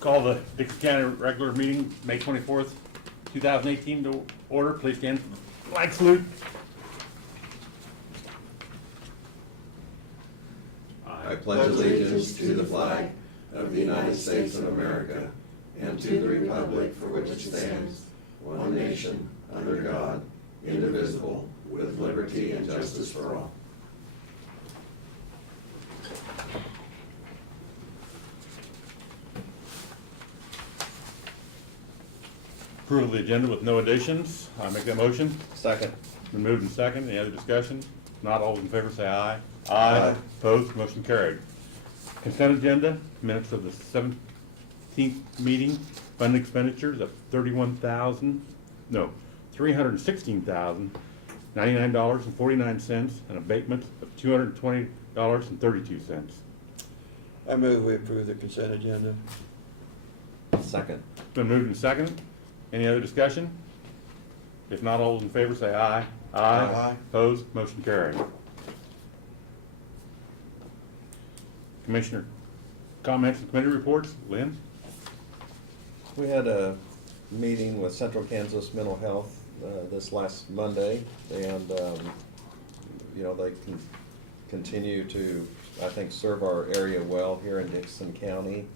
Call the Dixon County regular meeting, May 24th, 2018 to order. Please stand for the flag salute. I pledge allegiance to the flag of the United States of America and to the republic for which it stands, one nation, under God, indivisible, with liberty and justice for all. Approval of the agenda with no additions. I make that motion. Second. Been moved and second. Any other discussion? Not all those in favor say aye. Aye. Opposed? Motion carried. Consent agenda, minutes of the 17th meeting, fund expenditures of $316,099.49 and abatement of $220.32. I move we approve the consent agenda. Second. Been moved and second. Any other discussion? If not, all those in favor say aye. Aye. Opposed? Motion carried. Commissioner comments and committee reports. Lynn? We had a meeting with Central Kansas Mental Health this last Monday, and you know, they can continue to, I think, serve our area well here in Dixon County.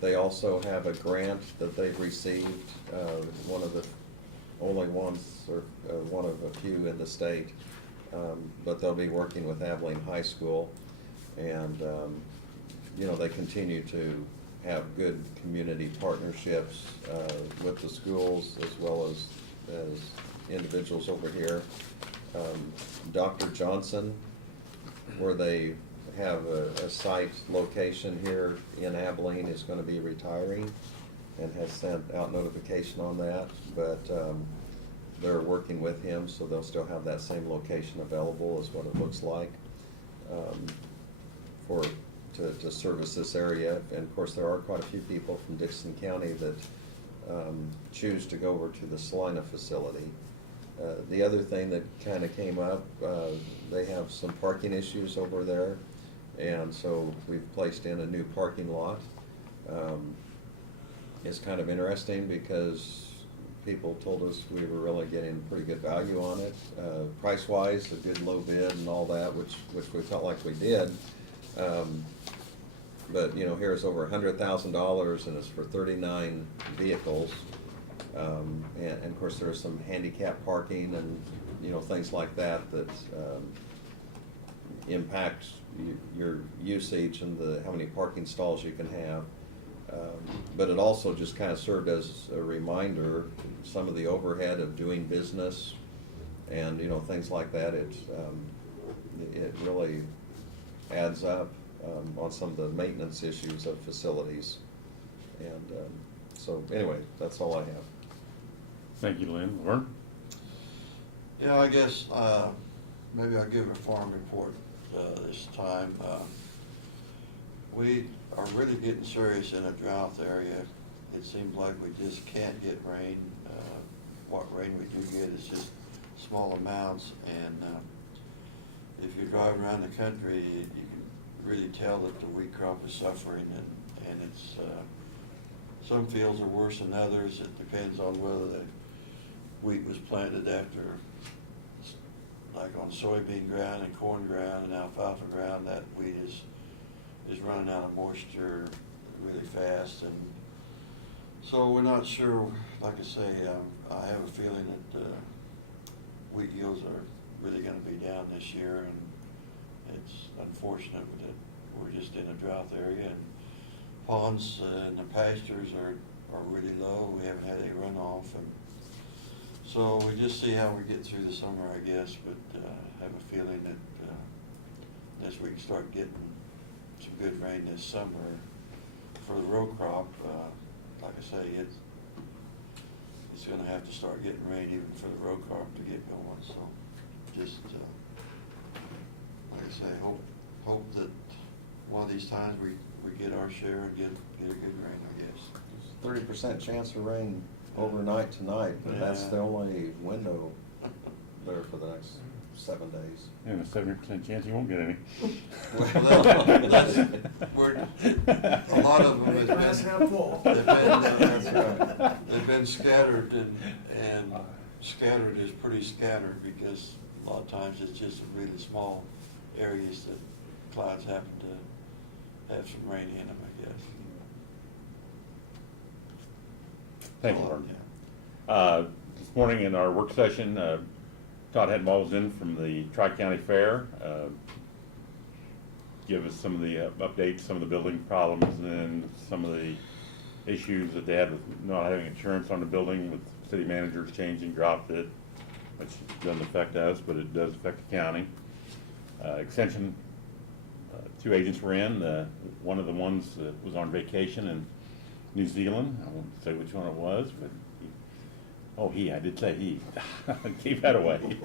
They also have a grant that they've received, one of the only ones, or one of a few in the state, but they'll be working with Abilene High School, and you know, they continue to have good community partnerships with the schools as well as individuals over here. Dr. Johnson, where they have a site location here in Abilene, is going to be retiring and has sent out notification on that, but they're working with him, so they'll still have that same location available, is what it looks like, to service this area. And of course, there are quite a few people from Dixon County that choose to go over to the Salina facility. The other thing that kind of came up, they have some parking issues over there, and so we've placed in a new parking lot. It's kind of interesting because people told us we were really getting pretty good value on it, price-wise, a good low bid and all that, which we felt like we did. But you know, here's over $100,000, and it's for 39 vehicles. And of course, there's some handicap parking and, you know, things like that impacts your usage and how many parking stalls you can have. But it also just kind of served as a reminder, some of the overhead of doing business and, you know, things like that. It really adds up on some of the maintenance issues of facilities. And so anyway, that's all I have. Thank you, Lynn. Vern? Yeah, I guess maybe I'll give a farm report this time. We are really getting serious in a drought area. It seems like we just can't get rain. What rain we do get is just small amounts, and if you drive around the country, you can really tell that the wheat crop is suffering, and it's some fields are worse than others. It depends on whether the wheat was planted after, like on soybean ground and corn ground and alfalfa ground. That wheat is running out of moisture really fast, and so we're not sure. Like I say, I have a feeling that wheat yields are really going to be down this year, and it's unfortunate that we're just in a drought area, and ponds and the pastures are really low. We haven't had any runoff, and so we just see how we get through the summer, I guess. But I have a feeling that as we start getting some good rain this summer for the row crop, like I say, it's going to have to start getting rain even for the row crop to get going. So just like I say, hope that one of these times we get our share and get a good rain, I guess. 30% chance of rain overnight tonight, but that's the only window there for the next 7 days. And a 70% chance you won't get any. Well, that's, a lot of them Glass have half been, full. they've been scattered, and scattered is pretty scattered, because a lot of times it's just really small areas that clouds happen to have some rain in them, I guess. Thank you, Lauren. Yeah. This morning in our work session, Todd Hedmal was in from the Tri-County Fair. Give us some of the updates, some of the building problems, and then some of the issues that they had with not having insurance on the building, with city managers changing, dropped it, which doesn't affect us, but it does affect the county. Extension, 2 agents were in. One of the ones was on vacation in New Zealand. I won't say which one it was, but I did say he. Keep that away.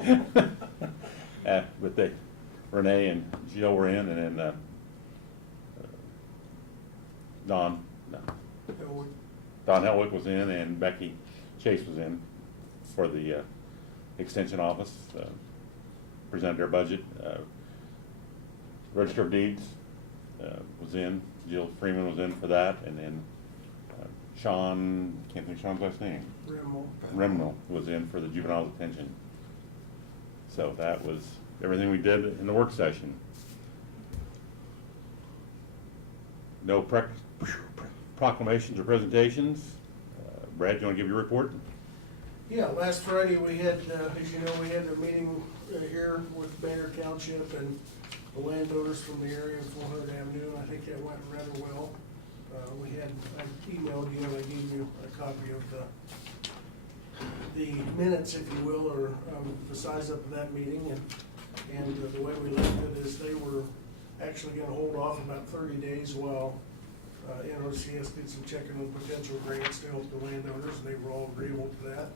But Renee and Jill were in, and then Don Helwick was in, and Becky Chase was in for the extension office, presented their budget. Register of Deeds was in, Jill Freeman was in for that, and then Sean, can't think of Sean's last name, Remnall was in for the juvenile detention. So that was everything we did in the work session. No proclamations or presentations. Brad, do you want to give your report? Yeah, last Friday we had, as you know, we had a meeting here with Banner Township and the landowners from the area of 400 Avenue, and I think that went rather well. I emailed you and I gave you a copy of the minutes, if you will, or the size up of that meeting, and the way we left it is they were actually gonna hold off about 30 days while NRCS did some checking on potential grants to help the landowners, and they were all agreeable to that.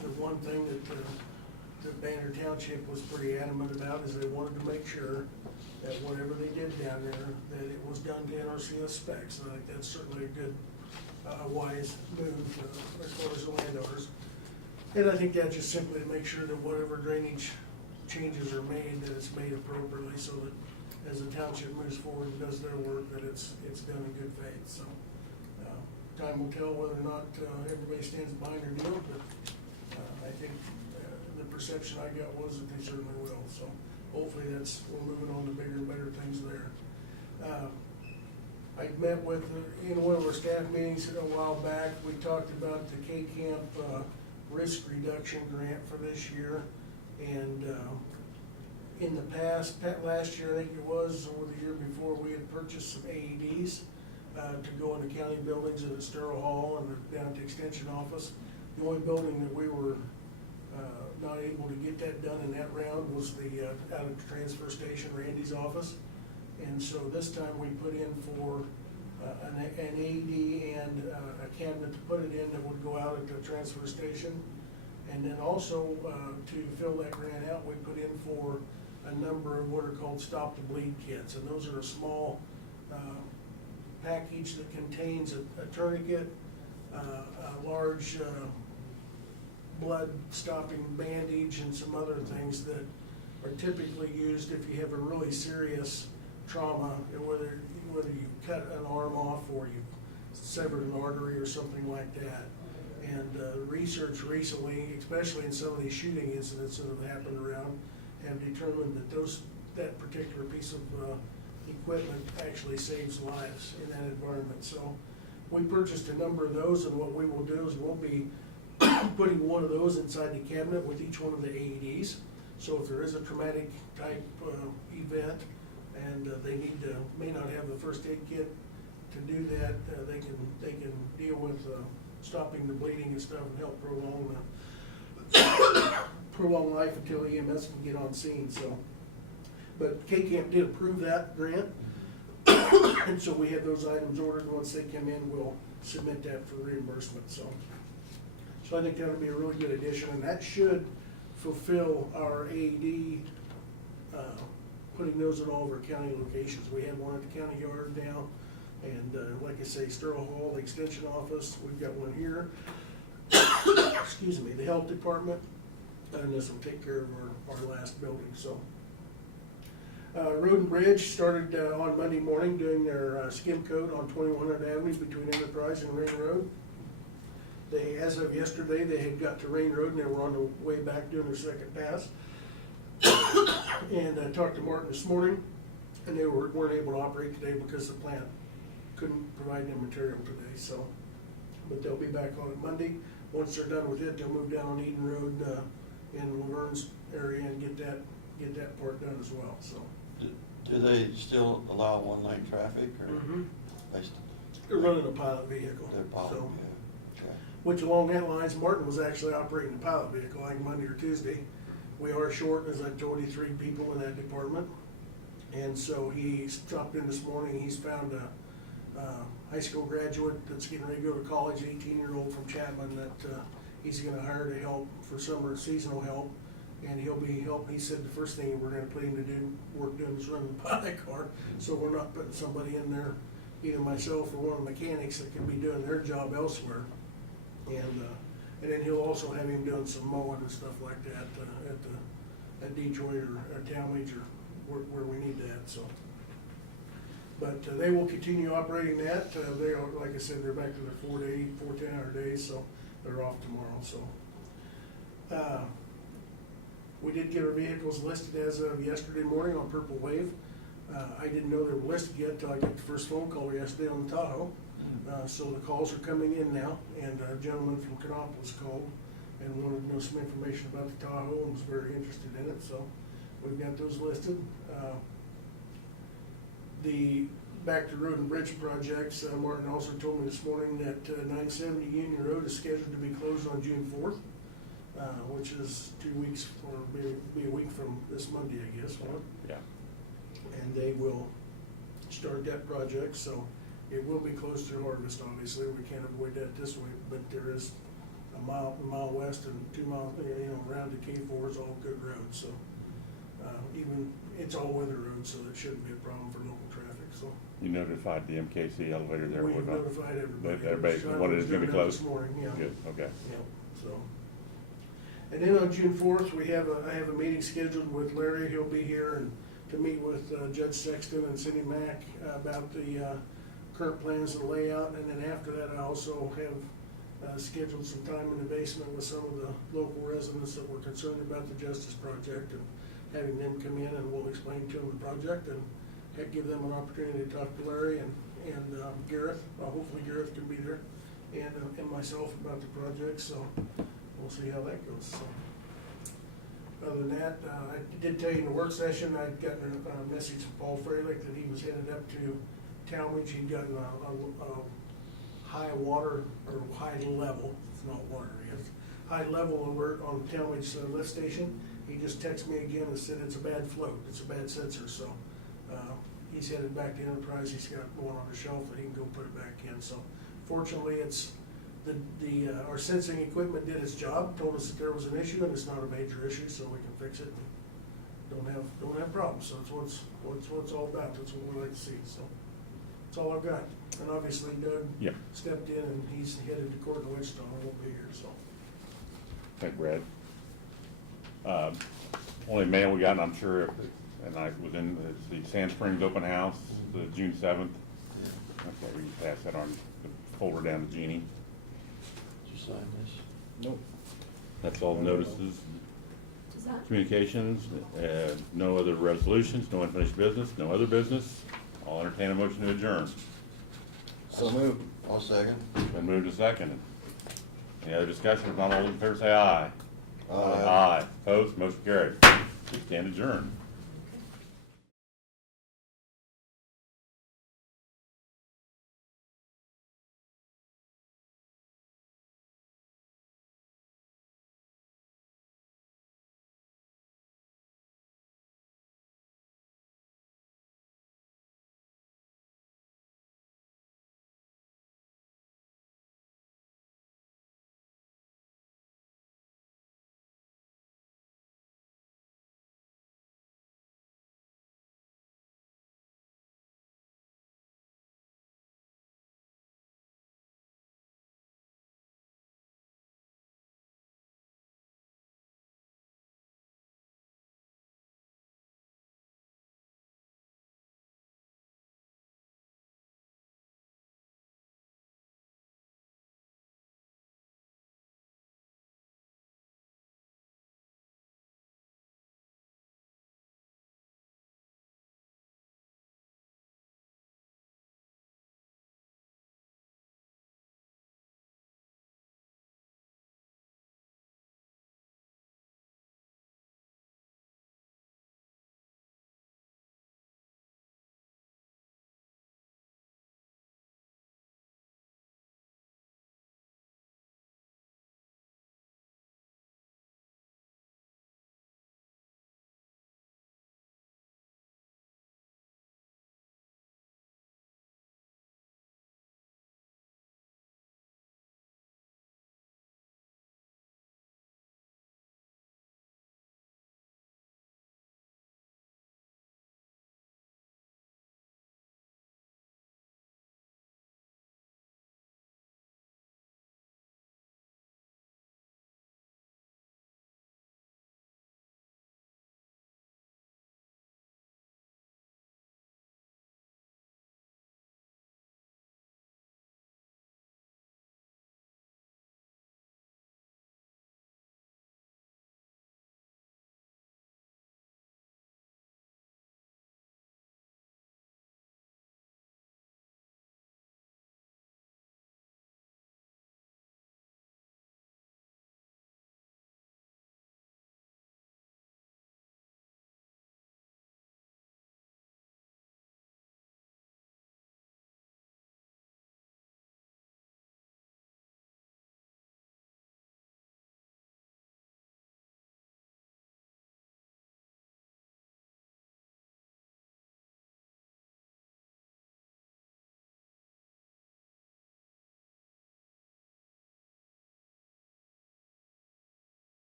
The one thing that Banner Township was pretty adamant about is they wanted to make sure that whatever they did down there, that it was done to NRCS specs. And I think that's certainly a good, wise move as far as the landowners. And I think that just simply to make sure that whatever drainage changes are made, that it's made appropriately, so that as the township moves forward and does their work, that it's done in good faith. So time will tell whether or not everybody stands behind their deal, but I think the perception I got was that they certainly will. So hopefully we're moving on to bigger and better things there. I met with, in one of our staff meetings a while back, we talked about the K-Camp risk reduction grant for this year. And in the past, last year I think it was, or the year before, we had purchased some AEDs to go in the county buildings at the Sterling Hall and down at the extension office. The only building that we were not able to get that done in that round was the out of the transfer station, Randy's office. And so this time we put in for an AED and a cabinet to put it in that would go out at the transfer station. And then also to fill that grant out, we put in for a number of what are called Stop the Bleed kits. And those are a small package that contains a tourniquet, a large blood stopping bandage, and some other things that are typically used if you have a really serious trauma, whether you cut an arm off or you severed an artery or something like that. And research recently, especially in some of these shooting incidents that have happened around, have determined that that particular piece of equipment actually saves lives in that environment. So we purchased a number of those, and what we will do is we'll be putting one of those inside the cabinet with each one of the AEDs. So if there is a traumatic type event and they may not have the first aid kit to do that, they can deal with stopping the bleeding and stuff and help prolong life until EMS can get on scene. So, but K-Camp did approve that grant, and so we have those items ordered. Once they come in, we'll submit that for reimbursement. So I think that'll be a really good addition, and that should fulfill our AED, putting those at all of our county locations. We have one at the county yard now, and like I say, Sterling Hall, the extension office, we've got one here. Excuse me, the health department, And this will take care of our last building, so. Road and Bridge started on Monday morning doing their skim coat on 2100 Avenue between Enterprise and Ring Road. They, as of yesterday, they had got to Ring Road and they were on the way back doing their second pass. And I talked to Martin this morning, and they weren't able to operate today because the plant couldn't provide them material today, so. But they'll be back on it Monday. Once they're done with it, they'll move down on Eden Road in Laverne's area and get that part done as well, so. Do they still allow one-lane traffic, or? Mhm. They st- They're running a pilot vehicle. They're probably, so. yeah, okay. Which along that lines, Martin was actually operating the pilot vehicle like Monday or Tuesday. We are short, as I told you, 3 people in that department. And so he stopped in this morning, he's found a high school graduate that's getting ready to go to college, 18-year-old from Chapman, that he's gonna hire to help for summer seasonal help. And he'll be helping, he said the first thing we're gonna put him to do, work doing is running the pilot car. So we're not putting somebody in there, either myself or one of the mechanics that can be doing their job elsewhere. And then he'll also have him doing some mowing and stuff like that at Detroit or Talmadge or where we need that, so. But they will continue operating that. They are, like I said, they're back to their 4 10-hour days, so they're off tomorrow, so. We did get our vehicles listed as of yesterday morning on Purple Wave. I didn't know they were listed yet till I got the first phone call yesterday on the Tahoe. So the calls are coming in now, and a gentleman from Canopolis called and wanted to know some information about the Tahoe and was very interested in it, so we've got those listed. The Back to Road and Bridge projects, Martin also told me this morning that 970 Union Road is scheduled to be closed on June 4th, which is 2 weeks, or be a week from this Monday, I guess, won't it? Yeah. And they will start that project, so it will be close to harvest, obviously. We can't avoid that this way, but there is a mile west and 2 miles, around to K4 is all good roads, so. Even, it's all weather roads, so it shouldn't be a problem for local traffic, so. You notified the MKC elevator there? We've what about- notified everybody. Everybody, what it is gonna be Shut down closed? This morning, yeah. Good, okay. Yep, so. And then on June 4th, I have a meeting scheduled with Larry. He'll be here and to meet with Judge Sexton and Cindy Mack about the current plans and layout. And then after that, I also have scheduled some time in the basement with some of the local residents that were concerned about the Justice Project, and having them come in and we'll explain to them the project and give them an opportunity to talk to Larry and Gareth. Hopefully Gareth can be there, and myself about the project, so we'll see how that goes. So, other than that, I did tell you in the work session, I'd gotten a message from Paul Freilich that he was headed up to Talmadge. He'd gotten a high water, or high level, it's not water, it's high level alert on the Talmadge lift station. He just texted me again and said it's a bad float, it's a bad sensor, so he's headed back to Enterprise. He's got one on the shelf that he can go put it back in. So fortunately, it's our sensing equipment did its job, told us that there was an issue, and it's not a major issue, so we can fix it and don't have problems. So it's what it's all about. That's what we like to see. So that's all I've got. And obviously Doug Yeah. stepped in, and he's headed to court in Wichita. I won't be here, so. Thank you, Brad. Only mail we got, and I'm sure, and I was in the Sand Springs open house, the June 7th. Okay, we can pass that on, the folder down to Jeannie. Did you sign this? Nope. That's all the notices, Is that, communications, no other resolutions, no unfinished business, no other business. I'll entertain a motion to adjourn. So moved. I'll second. Been moved to second. Any other discussion? If not, all those in favor say aye. Aye. Aye. Opposed, motion carried. We stand adjourned.